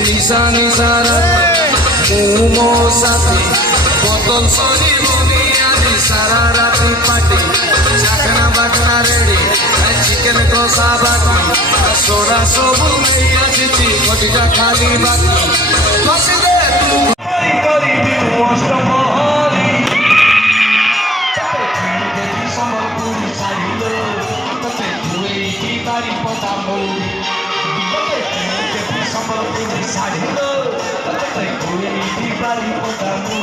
Nisani Sara, Mumo Sati, Botol Soni Monia, Sara Rati Pati, Chakana Bakana ready, and chicken kosa bati, Soda Sobu Maya Chiti, Kotika Kali Bati, Maside, Kari was the Mahali. Samapuri Sahilo, Tate, Kari Potamoli. Samapuri Sahilo, Tate, Kari Potamoli.